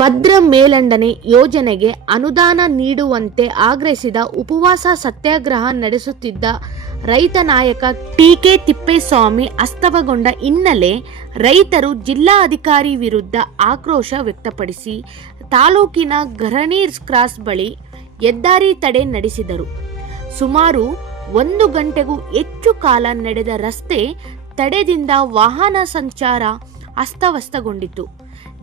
ಭದ್ರ ಮೇಲ್ದಂಡೆ ಯೋಜನೆಗೆ ಅನುದಾನ ನೀಡುವಂತೆ ಆಗ್ರಹಿಸಿದ ಉಪವಾಸ ಸತ್ಯಾಗ್ರಹ ನಡೆಸುತ್ತಿದ್ದ ರೈತ ನಾಯಕ ಟಿ.ಕೆ. ತಿಪ್ಪೇಸ್ವಾಮಿ ಅಸ್ತವಗೊಂಡ ಹಿನ್ನೆಲೆ ರೈತರು ಜಿಲ್ಲಾಧಿಕಾರಿ ವಿರುದ್ಧ ಆಕ್ರೋಶ ವ್ಯಕ್ತಪಡಿಸಿ ತಾಲೂಕಿನ ಗರಣಿ ಕ್ರಾಸ್ ಬಳಿ ಹೆದ್ದಾರಿ ತಡೆ ನಡೆಸಿದರು. ಸುಮಾರು 1 ಗಂಟೆಗೂ ಹೆಚ್ಚು ಕಾಲ ನಡೆದ ರಸ್ತೆ ತಡೆದಿಂದ ವಾಹನ ಸಂಚಾರ ಅಸ್ತವ್ಯಸ್ತಗೊಂಡಿತು.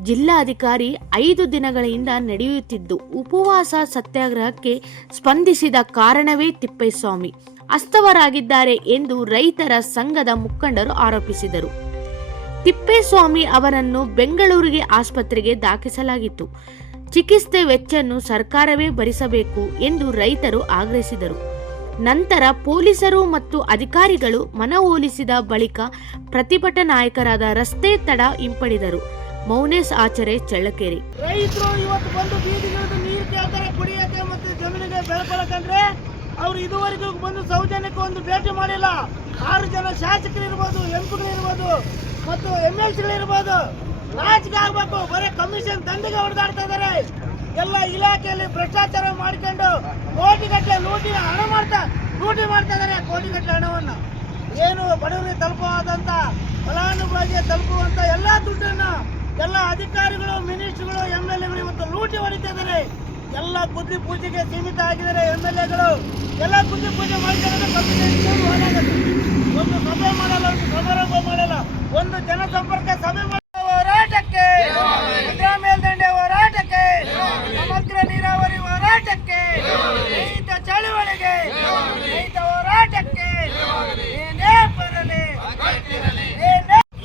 ಜಿಲ್ಲಾಧಿಕಾರಿ 5 ದಿನಗಳಿಂದ ನಡೆಯುತ್ತಿದ್ದು ಉಪವಾಸ ಸತ್ಯಾಗ್ರಹಕ್ಕೆ ಸ್ಪಂದಿಸಿದ ಕಾರಣವೇ ತಿಪ್ಪೇಸ್ವಾಮಿ ಅಸ್ತವರಾಗಿದ್ದಾರೆ ಎಂದು ರೈತರ ಸಂಘದ ಮುಖಂಡರು ಆರೋಪಿಸಿದರು. ತಿಪ್ಪೇಸ್ವಾಮಿ ಅವರನ್ನು ಬೆಂಗಳೂರಿಗೆ ಆಸ್ಪತ್ರೆಗೆ ದಾಖಲಿಸಲಾಗಿತ್ತು. ಚಿಕಿತ್ಸೆ ವೆಚ್ಚವನ್ನು ಸರ್ಕಾರವೇ ಭರಿಸಬೇಕು ಎಂದು ರೈತರು ಆಗ್ರಹಿಸಿದರು. ನಂತರ ಪೊಲೀಸರು ಮತ್ತು ಅಧಿಕಾರಿಗಳು ಮನವೊಲಿಸಿದ ಬಳಿಕ ಪ್ರತಿಭಟನಾ ನಾಯಕರಾದ ರಸ್ತೆ ತಡೆ ಹಿಂಪಡೆದರು. ಮೌನೇಶ್ ಆಚಾರ್ಯ, ಚಳ್ಳಕೆರೆ. ರೈತರು ಇವತ್ತು ಬಂದು ಬೀದಿಗಿಳಿದು ನೀರು ಕೇಳ್ತಾರೆ ಕುಡಿಯಕ್ಕೆ ಮತ್ತು ಜಮೀನಿಗೆ ಬೆಳ್ಕೊಳಕಂದ್ರೆ ಅವ್ರು ಇದುವರೆಗೂ ಬಂದು ಸೌಜನ್ಯಕ್ಕೆ ಒಂದು ಭೇಟಿ ಮಾಡಿಲ್ಲ. 6 ಜನ ಶಾಸಕರಿರ್ಬೋದು, ಎಂಪಿಗಳಿರ್ಬೋದು ಮತ್ತು MLCಗಳಿರ್ಬೋದು. ನಾಚಿಕೆ ಆಗ್ಬೇಕು. ಬರೀ ಕಮಿಷನ್ ದಂಡಿಗೆ ಹೊಡೆದಾಡ್ತಾ ಇದ್ದಾರೆ. ಎಲ್ಲ ಇಲಾಖೆಯಲ್ಲಿ ಭ್ರಷ್ಟಾಚಾರ ಮಾಡಿಕೊಂಡು ಕೋಟಿಗಟ್ಟಲೆ ಲೂಟಿ ಮಾಡ್ತಾ ಇದ್ದಾರೆ. ಕೋಟಿಗಟ್ಟಲೆ ಹಣವನ್ನು ಏನು ಬಡವರಿಗೆ ತಲುಪುವಂತ ಫಲಾನುಭವಿಗೆ ತಲುಪುವಂತ ಎಲ್ಲ ದುಡ್ಡನ್ನು ಎಲ್ಲ ಅಧಿಕಾರಿಗಳು, ಮಿನಿಸ್ಟ್ರುಗಳು, MLAಗಳು ಇವತ್ತು ಲೂಟಿ ಹೊಡಿತಾ ಇದ್ದಾರೆ. ಎಲ್ಲ ಬುದ್ಧಿ ಪೂಜೆಗೆ ಸೀಮಿತ ಆಗಿದ್ದಾರೆ. MLAಗಳು ಎಲ್ಲ ಬುದ್ಧಿ ಪೂಜೆ ಮಾಡ್ತಾರೆ. ಒಂದು ಸಭೆ ಮಾಡಲ್ಲ, ಒಂದು ಸಮಾರಂಭ ಮಾಡಲ್ಲ, ಒಂದು ಜನಸಂಪರ್ಕ ಸಭೆ ಮಾಡಲ್ಲ. ಹೋರಾಟಕ್ಕೆ, ಭದ್ರಾ ಮೇಲ್ದಂಡೆ ಹೋರಾಟಕ್ಕೆ, ಸಮಗ್ರ ನೀರಾವರಿ ಹೋರಾಟಕ್ಕೆ, ರೈತ ಚಳವಳಿಗೆ, ರೈತ ಹೋರಾಟಕ್ಕೆ ಏನೇ ಬರಲಿ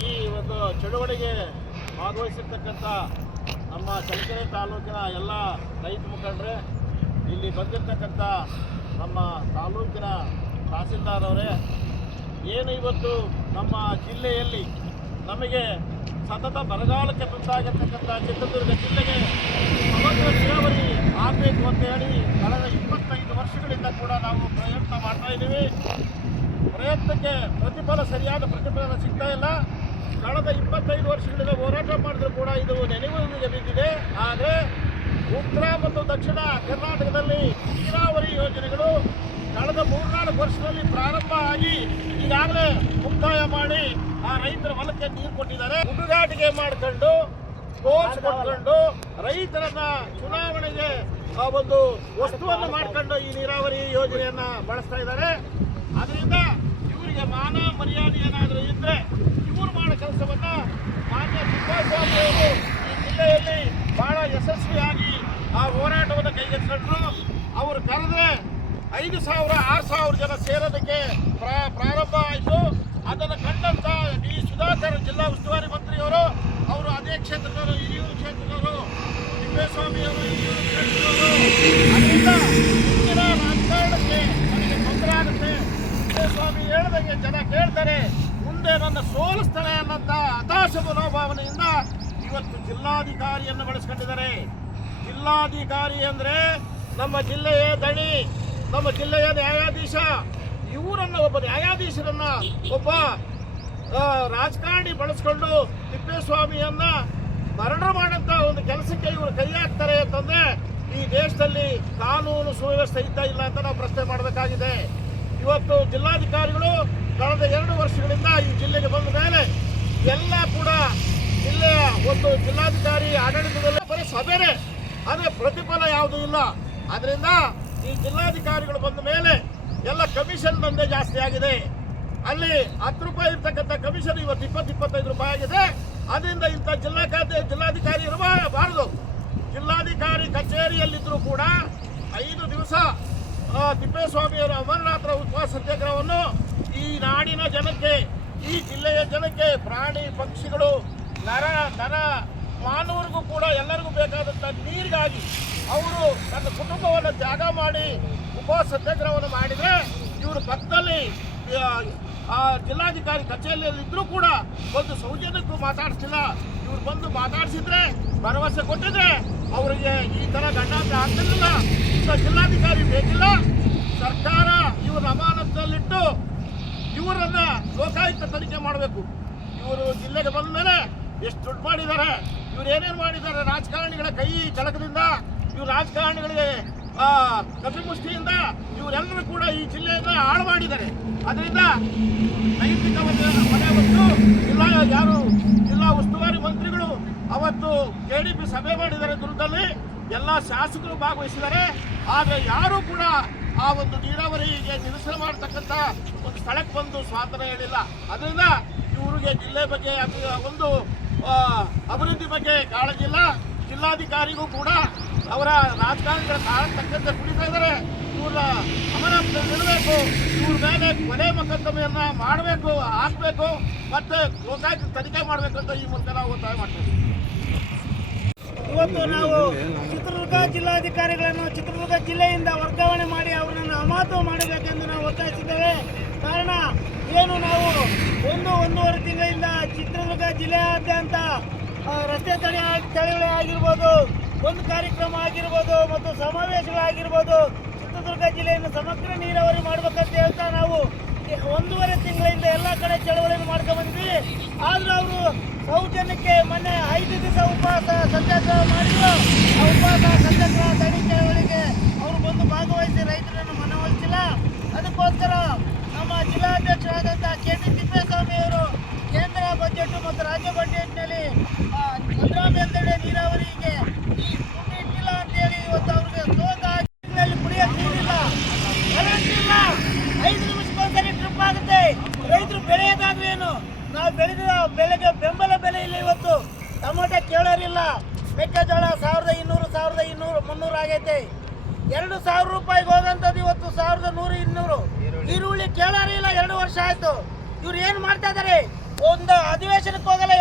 ಈ ಒಂದು ಚಳವಳಿಗೆ ಭಾಗವಹಿಸಿರ್ತಕ್ಕಂಥ ನಮ್ಮ ಚಳ್ಳಕೆರೆ ತಾಲೂಕಿನ ಎಲ್ಲ ರೈತ ಮುಖಂಡರೇ, ಇಲ್ಲಿ ಬಂದಿರತಕ್ಕಂಥ ನಮ್ಮ ತಾಲೂಕಿನ ತಹಸೀಲ್ದಾರ್ ಅವರೇ, ಏನು ಇವತ್ತು ನಮ್ಮ ಜಿಲ್ಲೆಯಲ್ಲಿ ನಮಗೆ ಸತತ ಬರಗಾಲಕ್ಕೆ ತುತ್ತಾಗಿರ್ತಕ್ಕಂಥ ಚಿತ್ರದುರ್ಗ ಜಿಲ್ಲೆಗೆ ಸಮಗ್ರ ನೀರಾವರಿ ಆಗಬೇಕು ಅಂತ ಹೇಳಿ ಕಳೆದ 25 ವರ್ಷಗಳಿಂದ ಕೂಡ ನಾವು ಪ್ರಯತ್ನ ಮಾಡ್ತಾ ಇದ್ದೀವಿ. ಪ್ರಯತ್ನಕ್ಕೆ ಸರಿಯಾದ ಪ್ರತಿಫಲ ಸಿಗ್ತಾ ಇಲ್ಲ. ಕಳೆದ 25 ವರ್ಷಗಳಿಂದ ಹೋರಾಟ ಮಾಡಿದ್ರು ಕೂಡ ಇದು ನೆನೆಗುದಿಗೆ ಬಿದ್ದಿದೆ. ಆದರೆ ಉತ್ತರ ಮತ್ತು ದಕ್ಷಿಣ ಕರ್ನಾಟಕದಲ್ಲಿ ನೀರಾವರಿ ಯೋಜನೆಗಳು ಕಳೆದ 3-4 ವರ್ಷದಲ್ಲಿ ಪ್ರಾರಂಭ ಆಗಿ ಈಗಾಗಲೇ ಮುಕ್ತಾಯ ಮಾಡಿ ಆ ರೈತರ ಹೊಲಕ್ಕೆ ನೀರು ಕೊಟ್ಟಿದ್ದಾರೆ. ಹುಡುಗಾಟಿಕೆ ಮಾಡಿಕೊಂಡು ಕೋಚ್ ಕೊಟ್ಕೊಂಡು ರೈತರನ್ನ ಚುನಾವಣೆಗೆ ಆ ಒಂದು ವಸ್ತುವನ್ನು ಮಾಡಿಕೊಂಡು ಈ ನೀರಾವರಿ ಯೋಜನೆಯನ್ನ ಬಳಸ್ತಾ ಇದ್ದಾರೆ. ಅದರಿಂದ ಇವರಿಗೆ ಮಾನ ಮರ್ಯಾದೆ ಏನಾದರೂ ಇದ್ರೆ ಇವರು ಮಾಡೋ ಕೆಲಸವನ್ನ ಮಾನ್ಯ ತಿಪ್ಪೇಸ್ವಾಮಿ ಅವರು ಈ ಜಿಲ್ಲೆಯಲ್ಲಿ ಬಹಳ ಯಶಸ್ವಿಯಾಗಿ ಆ ಹೋರಾಟವನ್ನು ಕೈಗೆತ್ತಿಕೊಂಡ್ರು. ಅವರು ಕರೆದ್ರೆ 5,000-6,000 ಜನ ಸೇರೋದಕ್ಕೆ ಪ್ರಾರಂಭ ಆಯಿತು. ಅದನ್ನು ಕಂಡಂತ ಡಿ ಸುಧಾಕರ್ ಜಿಲ್ಲಾ ಉಸ್ತುವಾರಿ ಮಂತ್ರಿಯವರು, ಅವರು ಅದೇ ಕ್ಷೇತ್ರದವರು, ಹಿರಿಯೂರು ಕ್ಷೇತ್ರದವರು, ತಿಪ್ಪೇಸ್ವಾಮಿ ಅವರು ಹಿರಿಯೂರು ಕ್ಷೇತ್ರದವರು. ಅದರಿಂದ ಮುಂದಿನ ರಾಜಕಾರಣಕ್ಕೆ ನನಗೆ ತೊಂದರೆ ಆಗುತ್ತೆ. ತಿಪ್ಪೇಸ್ವಾಮಿ ಹೇಳಿದಂಗೆ ಜನ ಕೇಳ್ತಾರೆ, ಮುಂದೆ ನನ್ನ ಸೋಲಿಸ್ತಾನೆ ಅನ್ನಂತ ಹತಾಶ ಮನೋಭಾವನೆಯಿಂದ ಇವತ್ತು ಜಿಲ್ಲಾಧಿಕಾರಿಯನ್ನು ಬಳಸ್ಕೊಂಡಿದ್ದಾರೆ. ಜಿಲ್ಲಾಧಿಕಾರಿ ಅಂದ್ರೆ ನಮ್ಮ ಜಿಲ್ಲೆಯ ದಣಿ, ನಮ್ಮ ಜಿಲ್ಲೆಯ ನ್ಯಾಯಾಧೀಶ. ಇವರನ್ನ ಒಬ್ಬ ನ್ಯಾಯಾಧೀಶರನ್ನ ಒಬ್ಬ ರಾಜಕಾರಣಿ ಬಳಸ್ಕೊಂಡು ತಿಪ್ಪೇಸ್ವಾಮಿಯನ್ನ ಮರಣ ಮಾಡಂತ ಒಂದು ಕೆಲಸಕ್ಕೆ ಇವರು ಕೈ ಹಾಕ್ತಾರೆ ಅಂತಂದ್ರೆ ಈ ದೇಶದಲ್ಲಿ ಕಾನೂನು ಸುವ್ಯವಸ್ಥೆ ಇಲ್ಲ ಅಂತ ನಾವು ಪ್ರಶ್ನೆ ಮಾಡಬೇಕಾಗಿದೆ. ಇವತ್ತು ಜಿಲ್ಲಾಧಿಕಾರಿಗಳು ಕಳೆದ 2 ವರ್ಷಗಳಿಂದ ಈ ಜಿಲ್ಲೆಗೆ ಬಂದ ಮೇಲೆ ಎಲ್ಲ ಕೂಡ ಜಿಲ್ಲೆಯ ಒಂದು ಜಿಲ್ಲಾಧಿಕಾರಿ ಆಡಳಿತದಲ್ಲಿ ಬರೀ ಸಭೆನೇ, ಆದರೆ ಪ್ರತಿಫಲ ಯಾವುದೂ ಇಲ್ಲ. ಅದರಿಂದ ಈ ಜಿಲ್ಲಾಧಿಕಾರಿಗಳು ಬಂದ ಮೇಲೆ ಎಲ್ಲ ಕಮಿಷನ್ ದಂಧೆ ಜಾಸ್ತಿ ಆಗಿದೆ. ಅಲ್ಲಿ 10 ರೂಪಾಯಿ ಇರ್ತಕ್ಕಂಥ ಕಮಿಷನ್ ಇವತ್ತು 20-25 ರೂಪಾಯಿ ಆಗಿದೆ. ಅದರಿಂದ ಇಂಥ ಜಿಲ್ಲಾಧಿಕಾರಿ ಇರಬಾರದು. ಜಿಲ್ಲಾಧಿಕಾರಿ ಕಚೇರಿಯಲ್ಲಿದ್ದರೂ ಕೂಡ 5 ದಿವಸ ತಿಪ್ಪೇಸ್ವಾಮಿಯವರ ಅಮರನಾಥರ ಉಪವಾಸ ಸತ್ಯಾಗ್ರಹವನ್ನು ಈ ನಾಡಿನ ಜನಕ್ಕೆ, ಈ ಜಿಲ್ಲೆಯ ಜನಕ್ಕೆ, ಪ್ರಾಣಿ ಪಕ್ಷಿಗಳು, ನರ ಮಾನವರಿಗೂ ಕೂಡ ಎಲ್ಲರಿಗೂ ಬೇಕಾದಂಥ ನೀರಿಗಾಗಿ ಅವರು ತನ್ನ ಕುಟುಂಬವನ್ನು ತ್ಯಾಗ ಮಾಡಿ ಉಪವಾಸ ಸತ್ಯಾಗ್ರಹವನ್ನು ಮಾಡಿದರೆ ಇವರು ಪಕ್ಕದಲ್ಲಿ ಜಿಲ್ಲಾಧಿಕಾರಿ ಕಚೇರಿಯಲ್ಲಿದ್ದರೂ ಕೂಡ ಒಂದು ಸೌಜನ್ಯಕ್ಕೂ ಮಾತಾಡಿಸಿಲ್ಲ. ಇವ್ರು ಬಂದು ಮಾತಾಡಿಸಿದ್ರೆ, ಭರವಸೆ ಕೊಟ್ಟಿದ್ರೆ ಅವರಿಗೆ ಈ ಥರ ಗಂಡಾಂತರ ಆಗ್ತಿರಲಿಲ್ಲ. ಇಂಥ ಜಿಲ್ಲಾಧಿಕಾರಿ ಬೇಕಿಲ್ಲ. ಸರ್ಕಾರ ಇವ್ರ ಅಮಾನತಲ್ಲಿಟ್ಟು ಇವರನ್ನ ಲೋಕಾಯುಕ್ತ ತನಿಖೆ ಮಾಡಬೇಕು. ಇವರು ಜಿಲ್ಲೆಗೆ ಬಂದ ಮೇಲೆ ಎಷ್ಟು ದುಡ್ಡು ಮಾಡಿದ್ದಾರೆ, ಇವ್ರು ಏನೇನು ಮಾಡಿದ್ದಾರೆ, ರಾಜಕಾರಣಿಗಳ ಕೈ ಚಳಕದಿಂದ, ಇವ್ರು ರಾಜಕಾರಣಿಗಳಿಗೆ ಕಪಿಮುಷ್ಟಿಯಿಂದ ಇವರೆಲ್ಲರೂ ಕೂಡ ಈ ಜಿಲ್ಲೆಯನ್ನ ಹಾಳು ಮಾಡಿದ್ದಾರೆ. ಅದರಿಂದ ನೈತಿಕ ಹೊಣೆ ಹೊತ್ತು ಜಿಲ್ಲಾ ಉಸ್ತುವಾರಿ ಮಂತ್ರಿಗಳು ಅವತ್ತು KDP ಸಭೆ ಮಾಡಿದ್ದಾರೆ. ದುರ್ಗದಲ್ಲಿ ಎಲ್ಲ ಶಾಸಕರು ಭಾಗವಹಿಸಿದ್ದಾರೆ. ಆದರೆ ಯಾರೂ ಕೂಡ ಆ ಒಂದು ನೀರಾವರಿಗೆ ನಿರಸನ ಮಾಡತಕ್ಕಂಥ ಒಂದು ಸ್ಥಳಕ್ಕೆ ಬಂದು ಸ್ವಾತಂತ್ರ್ಯ ಹೇಳಿಲ್ಲ. ಅದರಿಂದ ಇವರಿಗೆ ಜಿಲ್ಲೆ ಬಗ್ಗೆ ಒಂದು ಅಭಿವೃದ್ಧಿ ಬಗ್ಗೆ ಕಾಳಜಿ ಇಲ್ಲ. ಜಿಲ್ಲಾಧಿಕಾರಿಗೂ ಕೂಡ ಅವರ ರಾಜಕಾರಣಿಗಳ ತಕ್ಕಂತೆ ಕುಡಿತಾ ಇದ್ದಾರೆ. ಇವರ ಅಮಾನತು ನಿಲ್ಲಬೇಕು, ಇವ್ರ ಮೇಲೆ ಕೊಲೆ ಮೊಕದ್ದಮೆಯನ್ನ ಮಾಡಬೇಕು, ಹಾಕಬೇಕು, ಮತ್ತೆ ಲೋಕಾಯುಕ್ತ ತನಿಖೆ ಮಾಡಬೇಕು ಅಂತ ಈ ಮೂಲಕ ನಾವು ಒತ್ತಾಯ ಮಾಡ್ತೀವಿ. ಇವತ್ತು ನಾವು ಚಿತ್ರದುರ್ಗ ಜಿಲ್ಲಾಧಿಕಾರಿಗಳನ್ನು ಚಿತ್ರದುರ್ಗ ಜಿಲ್ಲೆಯಿಂದ ವರ್ಗಾವಣೆ ಮಾಡಿ ಅವರನ್ನು ಅಮಾನತು ಮಾಡಬೇಕೆಂದು ನಾವು ಒತ್ತಾಯಿಸಿದ್ದೇವೆ. ಕಾರಣ ಏನು, ನಾವು ಒಂದೂವರೆ ತಿಂಗಳಿಂದ ಚಿತ್ರದುರ್ಗ ಜಿಲ್ಲೆಯಾದ್ಯಂತ ರಸ್ತೆ ತಡೆಗಳೇ ಆಗಿರ್ಬೋದು, ಒಂದು ಕಾರ್ಯಕ್ರಮ ಆಗಿರ್ಬೋದು ಮತ್ತು ಸಮಾವೇಶಗಳಾಗಿರ್ಬೋದು, ಚಿತ್ರದುರ್ಗ ಜಿಲ್ಲೆಯನ್ನು ಸಮಗ್ರ ನೀರಾವರಿ ಮಾಡಬೇಕಂತ ಹೇಳ್ತಾ ನಾವು 1.5 ತಿಂಗಳಿಂದ ಎಲ್ಲ ಕಡೆ ಚಳವಳಿಯನ್ನು ಮಾಡ್ಕೊಂಡು ಬಂದ್ವಿ. ಆದರೂ ಅವರು ಸೌಜನ್ಯಕ್ಕೆ ಮೊನ್ನೆ 5 ದಿವಸ ಉಪವಾಸ ಸತ್ಯಾಗ್ರಹ ಮಾಡಿದ್ರು. ಆ ಉಪವಾಸ ಸತ್ಯಾಗ್ರಹ ತಡೆ ಚಳವಳಿಗೆ ಅವರು ಬಂದು ಭಾಗವಹಿಸಿ ರೈತರನ್ನು ಮನವೊಲಿಸಿಲ್ಲ. ಅದಕ್ಕೋಸ್ಕರ ನಮ್ಮ ಜಿಲ್ಲಾಧ್ಯಕ್ಷರಾದಂಥ KT ತಿಪ್ಪೇಸ್ವಾಮಿ ಅವರು ಕೇಂದ್ರ ಬಜೆಟ್ ಮತ್ತು ರಾಜ್ಯ ಬಜೆಟ್ನಲ್ಲಿ ಭದ್ರಾ ಮೇಲ್ದಂಡೆ ನೀರಾವರಿಗೆ ಈ ದುಡ್ಡು ಇಟ್ಟಿಲ್ಲ ಅಂತೇಳಿ ಇವತ್ತು ಅವ್ರಿಗೆ ಸೋತ ಕುಡಿಯಕ್ಕೆ ನೀರಿಲ್ಲ, ಕರೆಂಟ್ ಇಲ್ಲ, 5 ನಿಮಿಷಕ್ಕೊಂದ್ಸರಿ ಟ್ರಿಪ್ ಆಗುತ್ತೆ. ರೈತರು ಬೆಳೆಯೋದಾದ್ರೆ ಏನು, ನಾವು ಬೆಳೆದ ಬೆಳೆಗೆ ಬೆಂಬಲ ಬೆಲೆ ಇಲ್ಲ. ಇವತ್ತು ಟೊಮೊಟೊ ಕೇಳೋರಿಲ್ಲ, ಮೆಕ್ಕೆಜೋಳ 1200 1300 ಆಗೈತೆ. 2000 ರೂಪಾಯಿಗೆ ಹೋಗಂಥದ್ದು ಇವತ್ತು 1100 200. ಈರುಳ್ಳಿ ಕೇಳೋರಿಲ್ಲ, 2 ವರ್ಷ ಆಯ್ತು. ಇವ್ರು ಏನು ಮಾಡ್ತಾ ಇದ್ದಾರೆ, ಒಂದು ಅಧಿವೇಶನಕ್ಕೆ ಹೋಗಲ್ಲ,